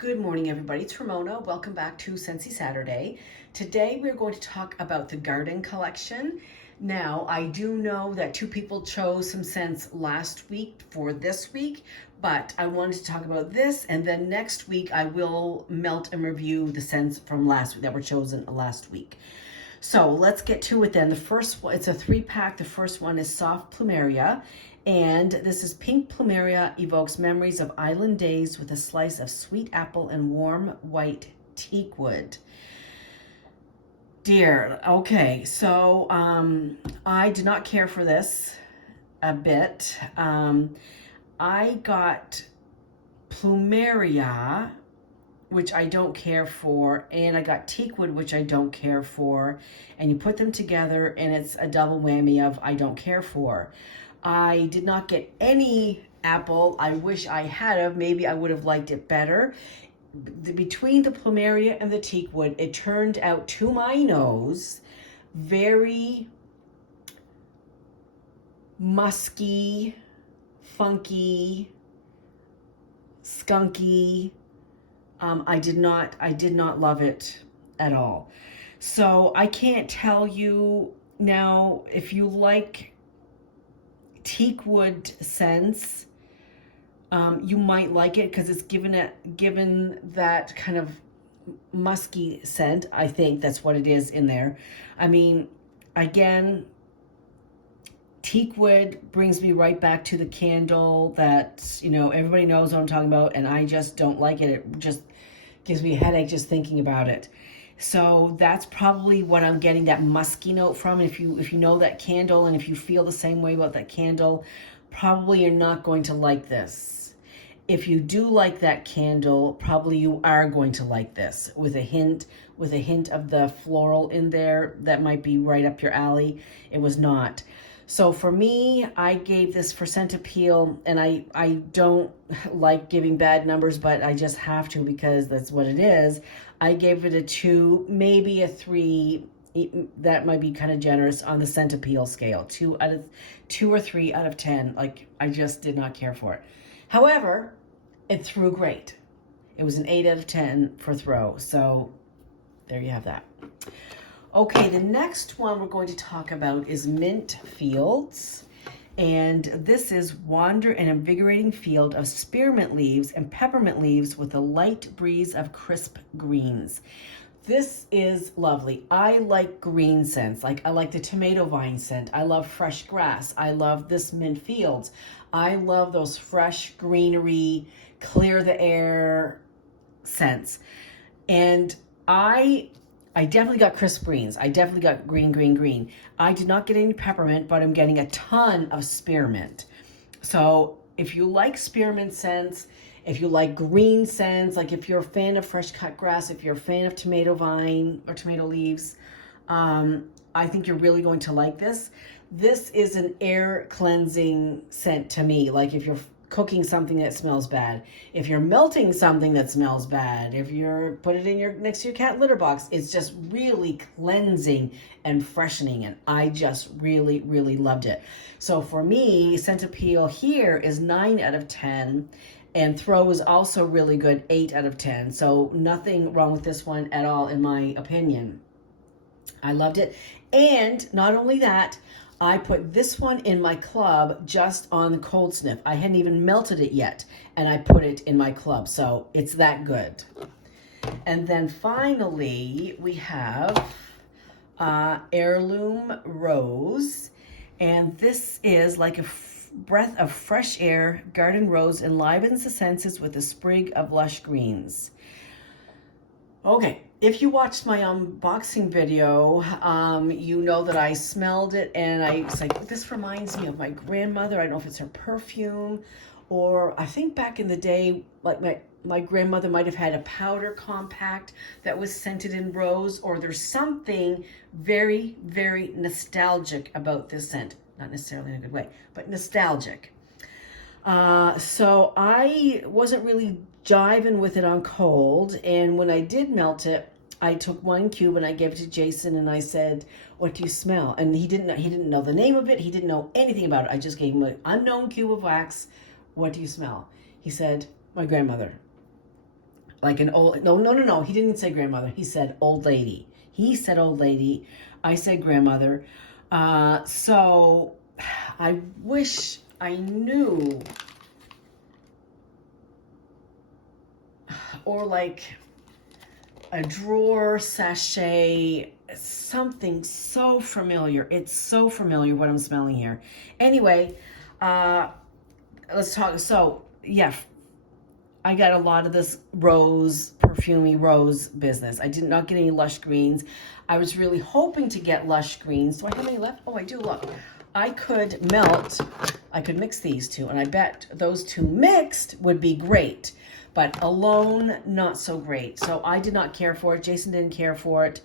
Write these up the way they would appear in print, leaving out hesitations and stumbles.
Good morning, everybody. It's Ramona. Welcome back to SCENTSY Saturday. Today, we're going to talk about the garden collection. Now, I do know that two people chose some scents last week for this week, but I wanted to talk about this, and then next week I will melt and review the scents from last week that were chosen last week. So let's get to it then. The first one, it's a 3-pack. The first one is Soft Plumeria. And this is Pink Plumeria evokes memories of island days with a slice of sweet apple and warm white teakwood. Dear, okay, so I did not care for this a bit. I got Plumeria, which I don't care for, and I got teakwood, which I don't care for, and you put them together and it's a double whammy of I don't care for. I did not get any apple. I wish I had of. Maybe I would have liked it better. Between the Plumeria and the teakwood, it turned out to my nose very musky, funky, skunky. I did not love it at all. So I can't tell you now if you like teakwood scents, you might like it because it's given that kind of musky scent. I think that's what it is in there. I mean, again, teakwood brings me right back to the candle that, everybody knows what I'm talking about, and I just don't like it. It just gives me a headache just thinking about it. So that's probably what I'm getting that musky note from. If you know that candle and if you feel the same way about that candle, probably you're not going to like this. If you do like that candle, probably you are going to like this with a hint of the floral in there. That might be right up your alley. It was not. So for me, I gave this for scent appeal, and I don't like giving bad numbers, but I just have to because that's what it is. I gave it a 2, maybe a 3. That might be kind of generous on the scent appeal scale. 2 or 3 out of 10. Like, I just did not care for it. However, it threw great. It was an 8 out of 10 for throw. So there you have that. Okay, the next one we're going to talk about is Mint Fields. And this is Wander an invigorating field of spearmint leaves and peppermint leaves with a light breeze of crisp greens. This is lovely. I like green scents. Like, I like the tomato vine scent. I love fresh grass. I love this Mint Fields. I love those fresh greenery, clear the air scents. And I definitely got crisp greens. I definitely got green. I did not get any peppermint, but I'm getting a ton of spearmint. So if you like spearmint scents, if you like green scents, like if you're a fan of fresh cut grass, if you're a fan of tomato vine or tomato leaves, I think you're really going to like this. This is an air cleansing scent to me. Like if you're cooking something that smells bad, if you're melting something that smells bad, if you're put it in next to your cat litter box, it's just really cleansing and freshening, and I just really loved it. So for me, scent appeal here is 9 out of 10, and throw is also really good, 8 out of 10. So nothing wrong with this one at all, in my opinion. I loved it. And not only that, I put this one in my club just on the cold sniff. I hadn't even melted it yet, and I put it in my club, so it's that good. And then finally, we have Heirloom Rose, and this is like a breath of fresh air. Garden rose enlivens the senses with a sprig of lush greens. Okay, if you watched my unboxing video, you know that I smelled it and I was like, this reminds me of my grandmother. I don't know if it's her perfume, or I think back in the day, like my grandmother might have had a powder compact that was scented in rose, or there's something very nostalgic about this scent. Not necessarily in a good way, but nostalgic. So I wasn't really jiving with it on cold, and when I did melt it, I took 1 cube and I gave it to Jason and I said, "What do you smell?" And he didn't know the name of it. He didn't know anything about it. I just gave him an unknown cube of wax. "What do you smell?" He said, "My grandmother." like an old, no. He didn't say grandmother. He said old lady. He said old lady. I said grandmother. So I wish I knew. Or like a drawer, sachet, something so familiar. It's so familiar what I'm smelling here. Anyway, let's talk. So, yeah, I got a lot of this rose, perfumey rose business. I did not get any lush greens. I was really hoping to get lush greens. Do I have any left? Oh, I do. Look, I could mix these two, and I bet those two mixed would be great. But alone, not so great. So I did not care for it. Jason didn't care for it.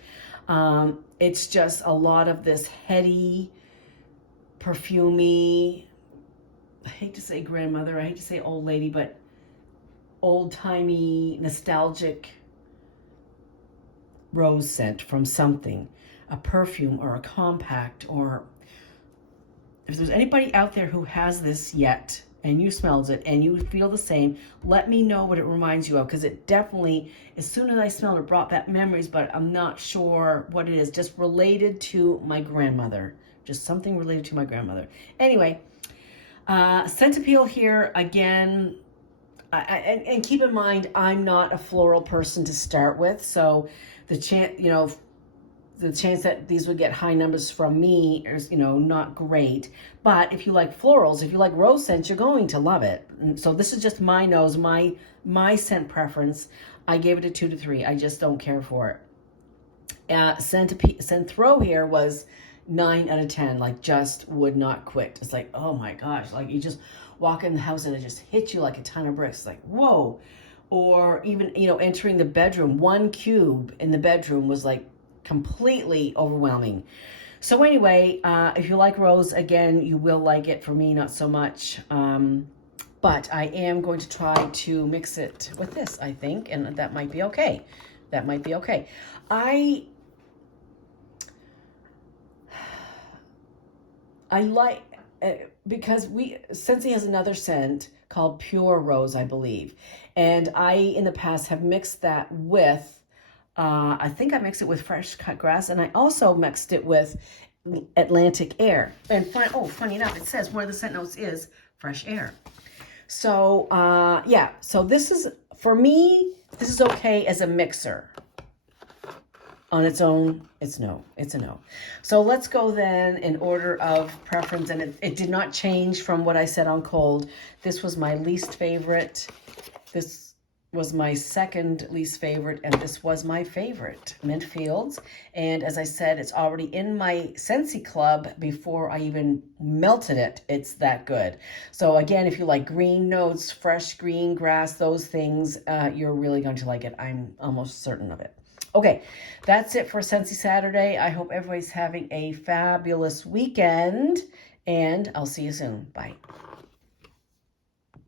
It's just a lot of this heady, perfumey, I hate to say grandmother, I hate to say old lady, but old-timey, nostalgic rose scent from something. A perfume or a compact, or if there's anybody out there who has this yet, and you smelled it and you feel the same, let me know what it reminds you of, because it definitely, as soon as I smelled it, brought back memories, but I'm not sure what it is. Just related to my grandmother. Just something related to my grandmother. Anyway, scent appeal here, again, and keep in mind, I'm not a floral person to start with, so the chance that these would get high numbers from me is, not great. But if you like florals, if you like rose scents, you're going to love it. And so this is just my nose, my scent preference. I gave it a 2 to 3. I just don't care for it. Scent throw here was 9 out of 10. Like, just would not quit. It's like, oh my gosh, like you just walk in the house and it just hits you like a ton of bricks. It's like, whoa. Or even, entering the bedroom, 1 cube in the bedroom was like completely overwhelming. So anyway, if you like rose, again, you will like it. For me, not so much. But I am going to try to mix it with this, I think, and that might be okay. That might be okay. I like, because SCENTSY has another scent called Pure Rose, I believe. And I, in the past, have mixed that with, I think I mixed it with fresh cut grass, and I also mixed it with Atlantic Air. And funny enough, it says one of the scent notes is fresh air. So, yeah, so this is, for me, this is okay as a mixer. On its own, it's a no. So let's go then in order of preference, and it did not change from what I said on cold. This was my least favorite. This was my second least favorite, and this was my favorite, Mint Fields. And as I said, it's already in my SCENTSY club before I even melted it. It's that good. So again, if you like green notes, fresh green grass, those things, you're really going to like it. I'm almost certain of it. Okay, that's it for SCENTSY Saturday. I hope everybody's having a fabulous weekend, and I'll see you soon. Bye.